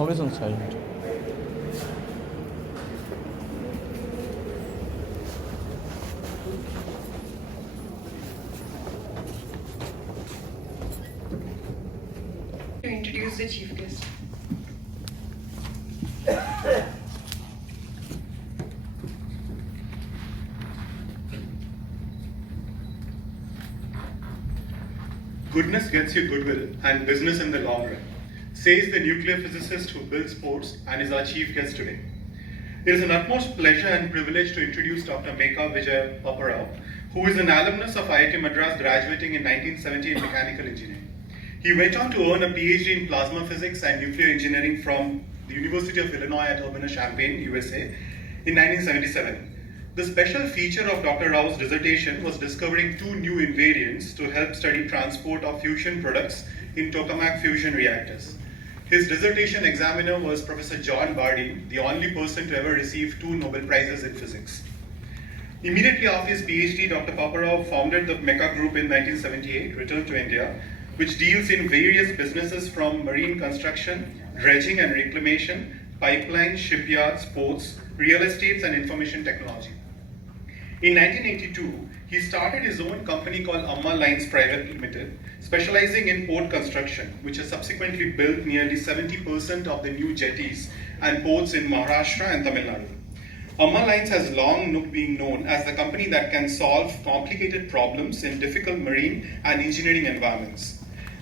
always on silent. To introduce the chief guest. Goodness gets you goodwill and business in the long run, says the nuclear physicist who builds ports and is our chief guest today. It is an utmost pleasure and privilege to introduce Dr. Meka Vijay, who is an alumnus of IIT Madras, graduating in 1970 in mechanical engineering. He went on to earn a PhD in plasma physics and nuclear engineering from the University of Illinois at Urbana-Champaign, USA in 1977. The special feature of Dr. Rao's dissertation was discovering two new invariants to help study transport of fusion products in tokamak fusion reactors. His dissertation examiner was Professor John Bardeen, the only person to ever receive 2 Nobel Prizes in physics. Immediately after his PhD, Dr. Paparao founded the Meka group in 1978, returned to India, which deals in various businesses from marine construction, dredging and reclamation, pipelines, shipyards, ports, real estates, and information technology. In 1982, he started his own company called Amma Lines Private Limited, specializing in port construction, which has subsequently built nearly 70% of the new jetties and ports in Maharashtra and Tamil Nadu. Amma Lines has long been known as the company that can solve complicated problems in difficult marine and engineering environments.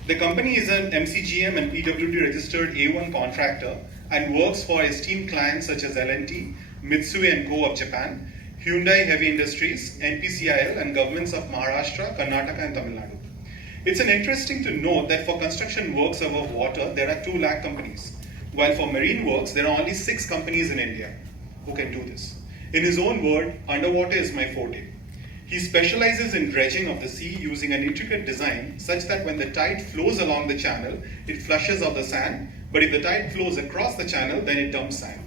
The company is an MCGM and PWD registered A1 contractor and works for esteemed clients such as L&T, Mitsui & Co. of Japan, Hyundai Heavy Industries, NPCIL, and governments of Maharashtra, Karnataka, and Tamil Nadu. It's interesting to note that for construction works above water, there are 2 lakh companies, while for marine works, there are only 6 companies in India who can do this. In his own word, underwater is my forte. He specializes in dredging of the sea using an intricate design such that when the tide flows along the channel, it flushes out the sand, but if the tide flows across the channel, then it dumps sand.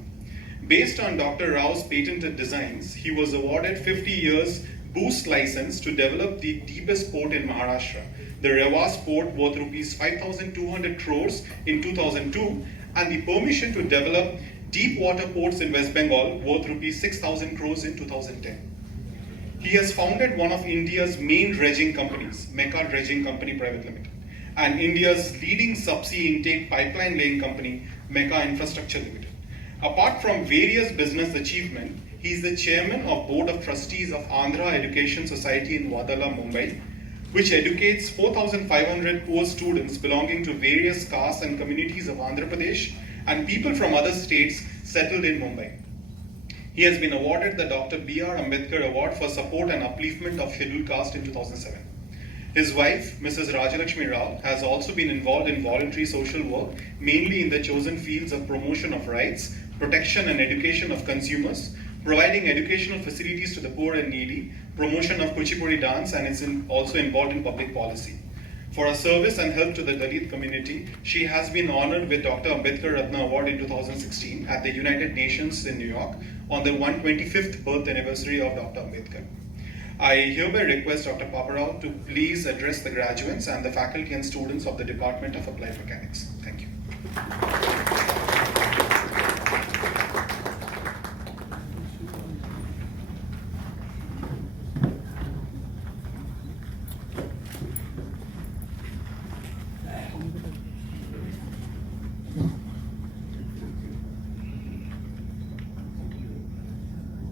Based on Dr. Rao's patented designs, he was awarded 50 years boost license to develop the deepest port in Maharashtra, the Revas port worth rupees 5,200 crores in 2002, and the permission to develop deep water ports in West Bengal worth rupees 6,000 crores in 2010. He has founded one of India's main dredging companies, Meka Dredging Company Private Limited, and India's leading subsea intake pipeline laying company, Meka Infrastructure Limited. Apart from various business achievements, he is the chairman of Board of Trustees of Andhra Education Society in Wadala, Mumbai, which educates 4,500 poor students belonging to various castes and communities of Andhra Pradesh and people from other states settled in Mumbai. He has been awarded the Dr. B.R. Ambedkar Award for Support and Upliftment of Scheduled Caste in 2007. His wife, Mrs. Rajalakshmi Rao, has also been involved in voluntary social work, mainly in the chosen fields of promotion of rights, protection and education of consumers, providing educational facilities to the poor and needy, promotion of Kuchipudi dance, and is also involved in public policy. For her service and help to the Dalit community, she has been honored with Dr. Ambedkar Ratna Award in 2016 at the United Nations in New York on the 125th birth anniversary of Dr. Ambedkar. I hereby request Dr. Paparao to please address the graduates and the faculty and students of the Department of Applied Mechanics. Thank you.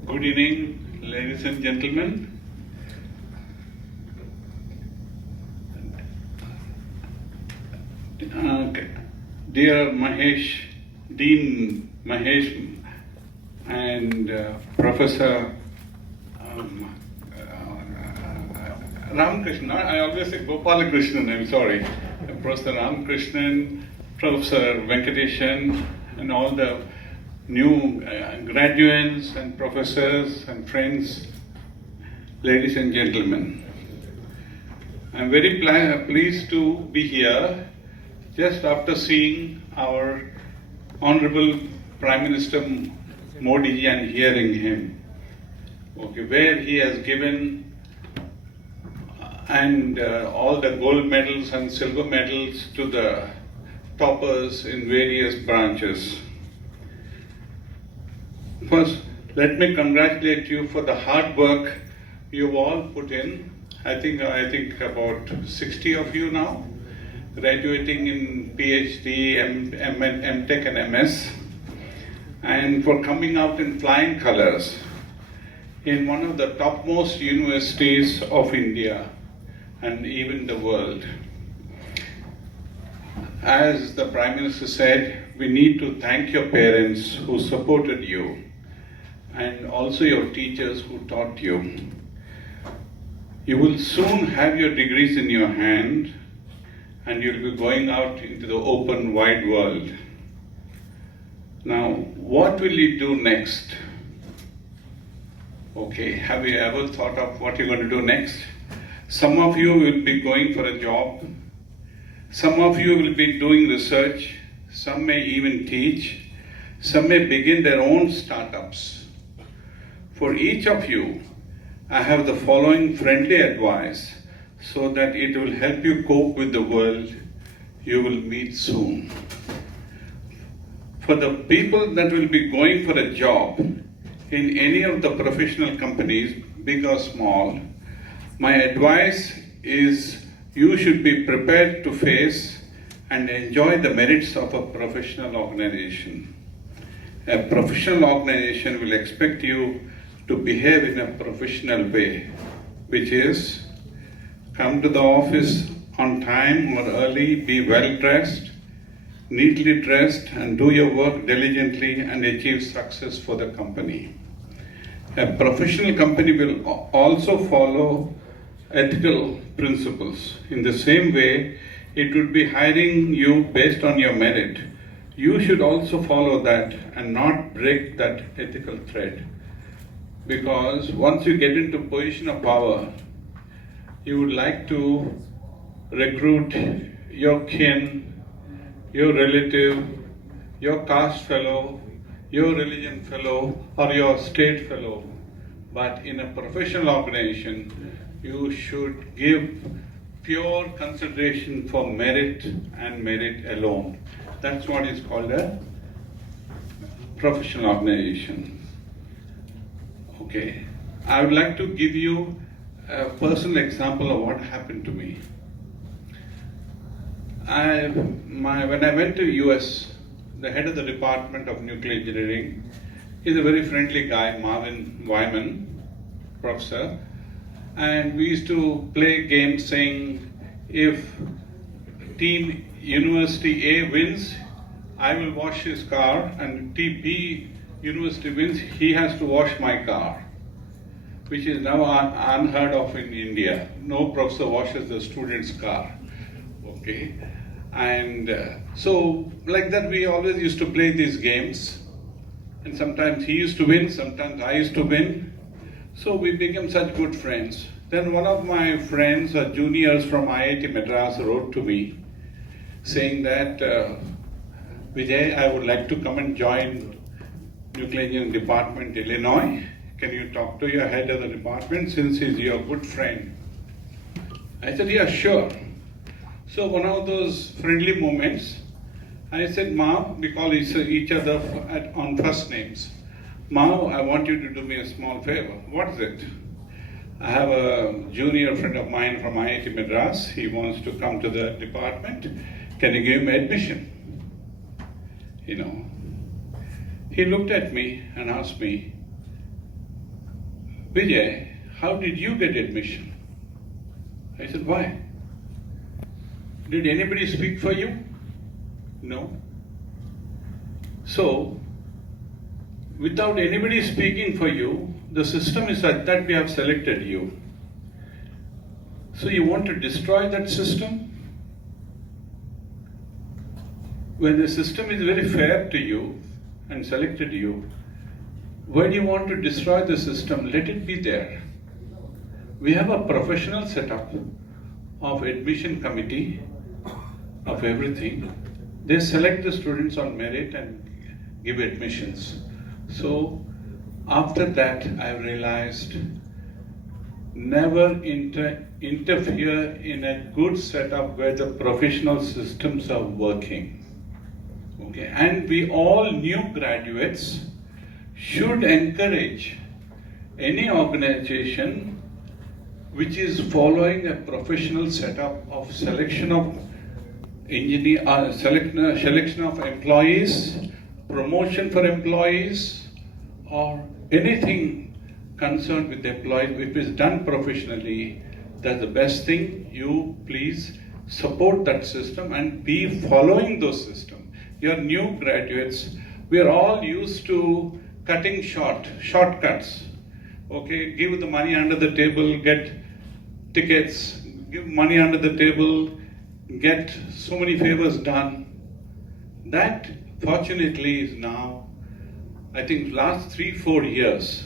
Good evening, ladies and gentlemen. Dear Mahesh, Dean Mahesh, and Professor Ramakrishnan, I always say Gopalakrishnan, I'm sorry. Professor Ramakrishnan, Professor Venkateshan, and all the new graduates and professors and friends, ladies and gentlemen. I'm very pleased to be here just after seeing our Honorable Prime Minister Modi ji and hearing him, where he has given all the gold medals and silver medals to the toppers in various branches. First, let me congratulate you for the hard work you've all put in. I think about 60 of you now, graduating in PhD, M.Tech and MS, and for coming out in flying colors in one of the topmost universities of India and even the world. As the Prime Minister said, we need to thank your parents who supported you and also your teachers who taught you. You will soon have your degrees in your hand and you'll be going out into the open wide world. Now, what will you do next? Okay, have you ever thought of what you're going to do next? Some of you will be going for a job. Some of you will be doing research. Some may even teach. Some may begin their own startups. For each of you, I have the following friendly advice so that it will help you cope with the world you will meet soon. For the people that will be going for a job in any of the professional companies, big or small, my advice is you should be prepared to face and enjoy the merits of a professional organization. A professional organization will expect you to behave in a professional way, which is come to the office on time or early, be well dressed, neatly dressed, and do your work diligently and achieve success for the company. A professional company will also follow ethical principles. In the same way, it would be hiring you based on your merit. You should also follow that and not break that ethical thread. Because once you get into position of power, you would like to recruit your kin, your relative, your caste fellow, your religion fellow, or your state fellow. But in a professional organization, you should give pure consideration for merit and merit alone. That's what is called a professional organization. Okay, I would like to give you a personal example of what happened to me. When I went to US, the head of the Department of Nuclear Engineering is a very friendly guy, Marvin Wyman, professor, and we used to play games saying, if team University A wins, I will wash his car, and team B University wins, he has to wash my car, which is now unheard of in India. No professor washes the student's car. Okay, and so like that we always used to play these games, and sometimes he used to win, sometimes I used to win. So we became such good friends. Then one of my friends or juniors from IIT Madras wrote to me saying that, Vijay, I would like to come and join Nuclear Engineering Department, Illinois. Can you talk to your head of the department since he's your good friend? I said, yeah, sure. So one of those friendly moments, I said, Ma, we call each other on first names. Ma, I want you to do me a small favor. What is it? I have a junior friend of mine from IIT Madras. He wants to come to the department. Can you give him admission? You know, he looked at me and asked me, Vijay, how did you get admission? I said, why? Did anybody speak for you? No. So, without anybody speaking for you, the system is such that we have selected you. So you want to destroy that system? When the system is very fair to you and selected you, why do you want to destroy the system? Let it be there. We have a professional setup of admission committee, of everything. They select the students on merit and give admissions. So after that, I realized never interfere in a good setup where the professional systems are working. Okay, and we all new graduates should encourage any organization which is following a professional setup of selection of selection of employees, promotion for employees, or anything concerned with the employees. If it's done professionally, that's the best thing. You please support that system and be following those systems. You're new graduates. We are all used to cutting shortcuts. Okay, give the money under the table, get tickets, give money under the table, get so many favors done. That fortunately is now, I think last 3-4 years,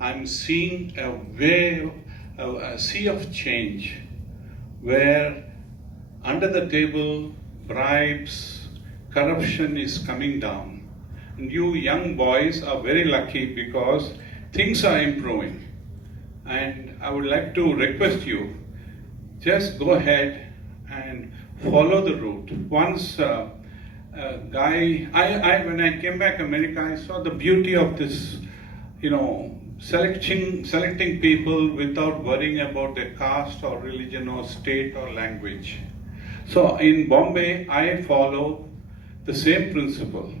I'm seeing a wave, a sea of change where under the table bribes, corruption is coming down. And you young boys are very lucky because things are improving. And I would like to request you, just go ahead and follow the route. Once a guy, when I came back to America, I saw the beauty of this, selecting people without worrying about their caste or religion or state or language. So in Bombay, I follow the same principle.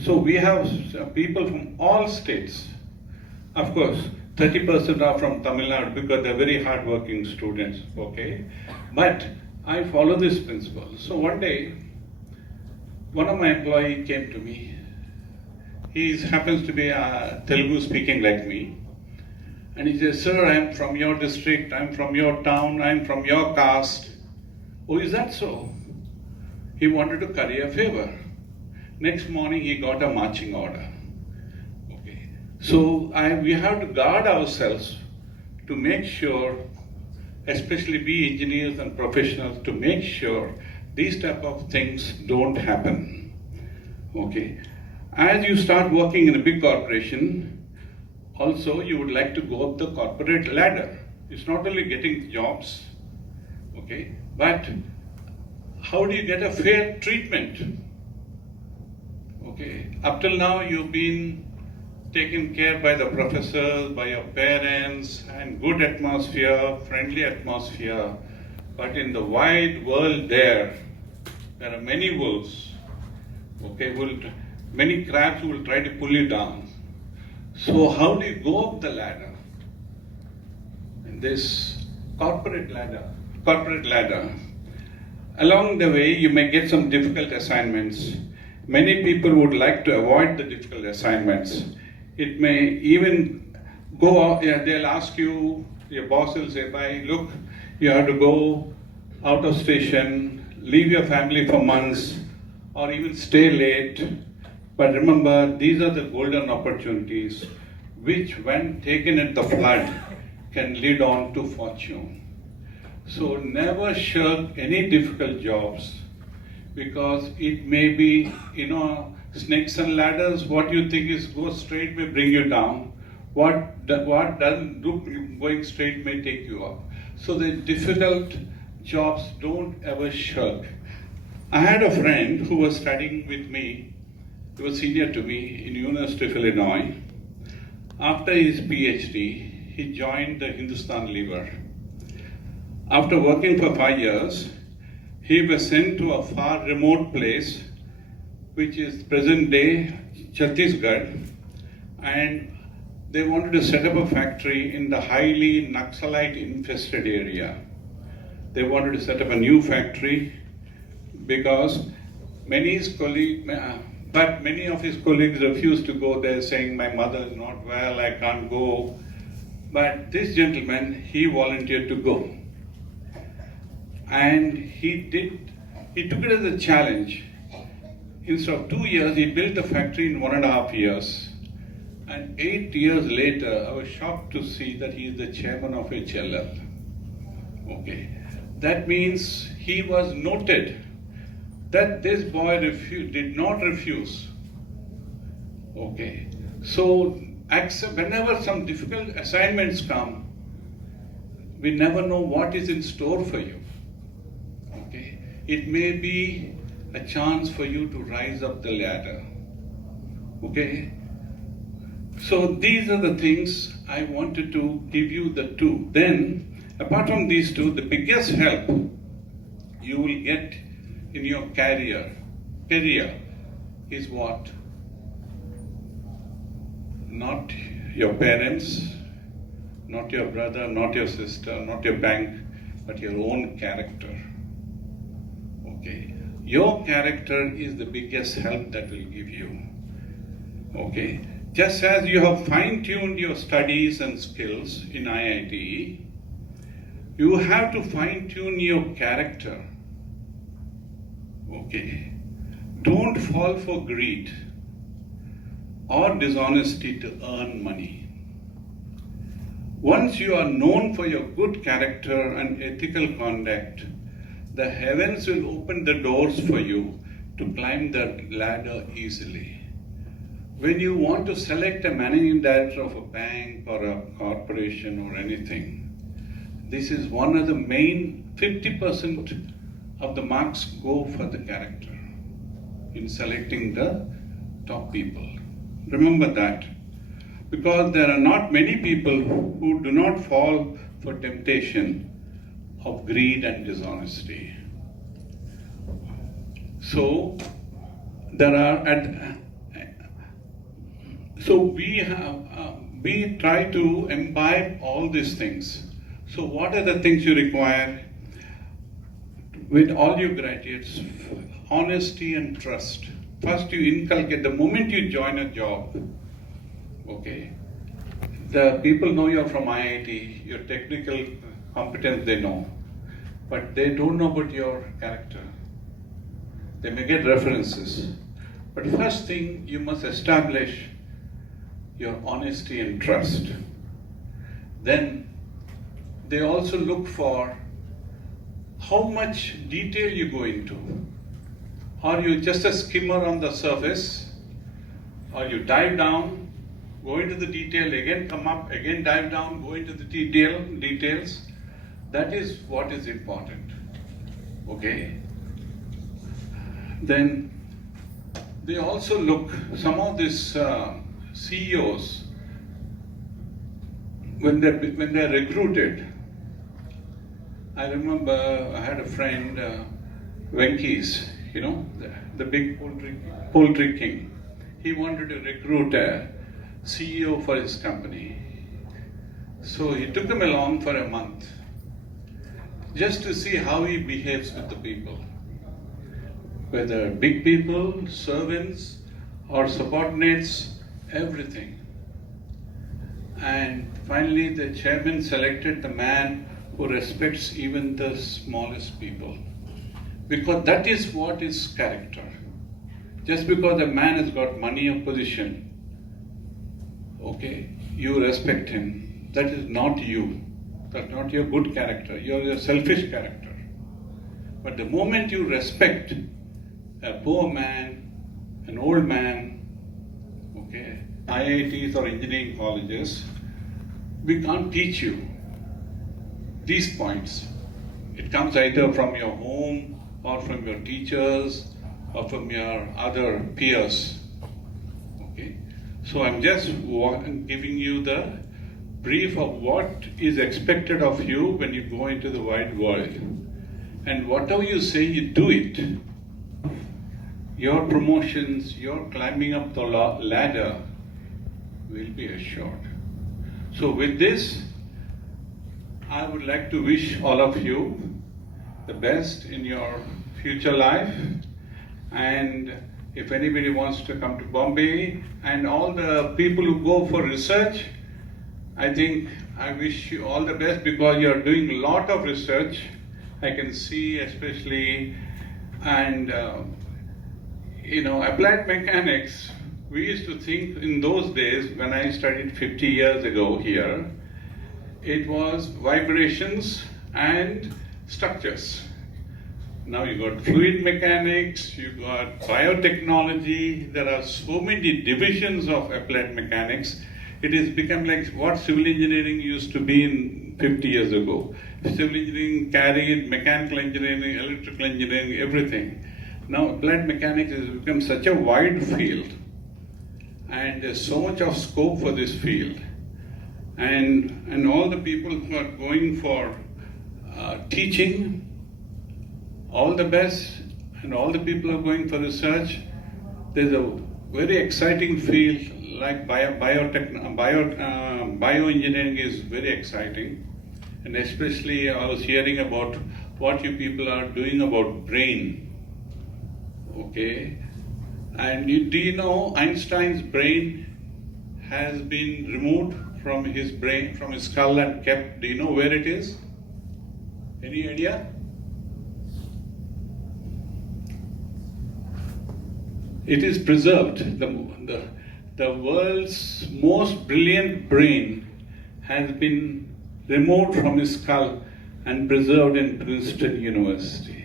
So we have people from all states. Of course, 30% are from Tamil Nadu because they're very hardworking students, okay? But I follow this principle. So one day, one of my employees came to me. He happens to be Telugu speaking like me. And he says, "Sir, I'm from your district, I'm from your town, I'm from your caste." "Oh, is that so?" He wanted to curry a favor. Next morning, he got a marching order. Okay. So we have to guard ourselves to make sure, especially we engineers and professionals, to make sure these type of things don't happen. Okay. As you start working in a big corporation, also you would like to go up the corporate ladder. It's not only getting jobs, okay, but how do you get a fair treatment? Okay, up till now you've been taken care by the professors, by your parents, and good atmosphere, friendly atmosphere. But in the wide world there are many wolves, okay, many crabs who will try to pull you down. So how do you go up the ladder? In this corporate ladder. Along the way, you may get some difficult assignments. Many people would like to avoid the difficult assignments. It may even go out, they'll ask you, your boss will say, "Bye, look, you have to go out of station, leave your family for months, or even stay late." But remember, these are the golden opportunities which, when taken at the flood, can lead on to fortune. So never shirk any difficult jobs, because it may be, snakes and ladders. What you think is go straight may bring you down. What doesn't do going straight may take you up. So the difficult jobs, don't ever shirk. I had a friend who was studying with me. He was senior to me in University of Illinois. After his PhD, he joined the Hindustan Lever. After working for 5 years, he was sent to a far remote place, which is present day Chhattisgarh, and they wanted to set up a factory in the highly Naxalite infested area. They wanted to set up a new factory because many of his colleagues refused to go there, saying, "My mother is not well, I can't go." But this gentleman, he volunteered to go. And he took it as a challenge. Instead of 2 years, he built the factory in 1.5 years. And 8 years later, I was shocked to see that he is the chairman of HLL. Okay. That means he was noted that this boy did not refuse. Okay. So whenever some difficult assignments come, we never know what is in store for you. Okay. It may be a chance for you to rise up the ladder. Okay? So these are the things I wanted to give you the two. Then, apart from these two, the biggest help you will get in your career is what? Not your parents, not your brother, not your sister, not your bank, but your own character. Okay? Your character is the biggest help that will give you. Okay? Just as you have fine-tuned your studies and skills in IIT, you have to fine-tune your character. Okay? Don't fall for greed or dishonesty to earn money. Once you are known for your good character and ethical conduct, the heavens will open the doors for you to climb that ladder easily. When you want to select a managing director of a bank or a corporation or anything, this is one of the main 50% of the marks go for the character in selecting the top people. Remember that, because there are not many people who do not fall for temptation of greed and dishonesty. So there are we try to imbibe all these things. So what are the things you require with all you graduates? Honesty and trust. First you inculcate the moment you join a job. Okay, the people know you're from IIT, your technical competence they know, but they don't know about your character. They may get references, but first thing you must establish your honesty and trust. Then they also look for how much detail you go into. Are you just a skimmer on the surface? Or you dive down, go into the detail, again come up, again dive down, go into the details. That is what is important. Okay? Then they also look, some of these CEOs, when they're recruited, I remember I had a friend, Venky's, you know, the big poultry king. He wanted to recruit a CEO for his company. So he took him along for a month just to see how he behaves with the people. Whether big people, servants, or subordinates, everything. And finally the chairman selected the man who respects even the smallest people. Because that is what is character. Just because a man has got money or position, okay, you respect him. That is not you. That's not your good character. You're a selfish character. But the moment you respect a poor man, an old man, okay, IITs or engineering colleges, we can't teach you these points. It comes either from your home or from your teachers or from your other peers. Okay? So I'm just giving you the brief of what is expected of you when you go into the wide world. And whatever you say, you do it. Your promotions, your climbing up the ladder will be assured. So with this, I would like to wish all of you the best in your future life. And if anybody wants to come to Bombay, and all the people who go for research, I think I wish you all the best, because you are doing a lot of research. I can see especially, and applied mechanics, we used to think in those days when I studied 50 years ago here, it was vibrations and structures. Now you got fluid mechanics, you got biotechnology, there are so many divisions of applied mechanics. It has become like what civil engineering used to be in 50 years ago. Civil engineering carried mechanical engineering, electrical engineering, everything. Now applied mechanics has become such a wide field, and there's so much of scope for this field. And all the people who are going for teaching, all the best, and all the people who are going for research. There's a very exciting field like bioengineering is very exciting, and especially I was hearing about what you people are doing about brain. Okay, and do you know Einstein's brain has been removed from his brain, from his skull, and kept? Do you know where it is? Any idea? It is preserved. The world's most brilliant brain has been removed from his skull and preserved in Princeton University.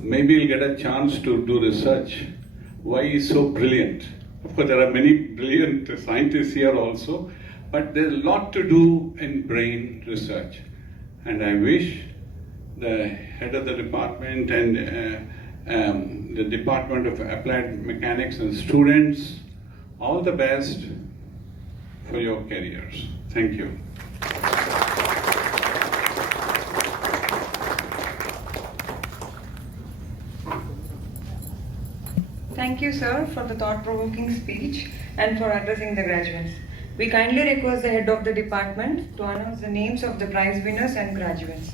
Maybe you'll get a chance to do research. Why he's so brilliant? Of course, there are many brilliant scientists here also, but there's a lot to do in brain research. And I wish the head of the department and the Department of Applied Mechanics and students all the best for your careers. Thank you. Thank you, sir, for the thought-provoking speech and for addressing the graduates. We kindly request the head of the department to announce the names of the prize winners and graduates.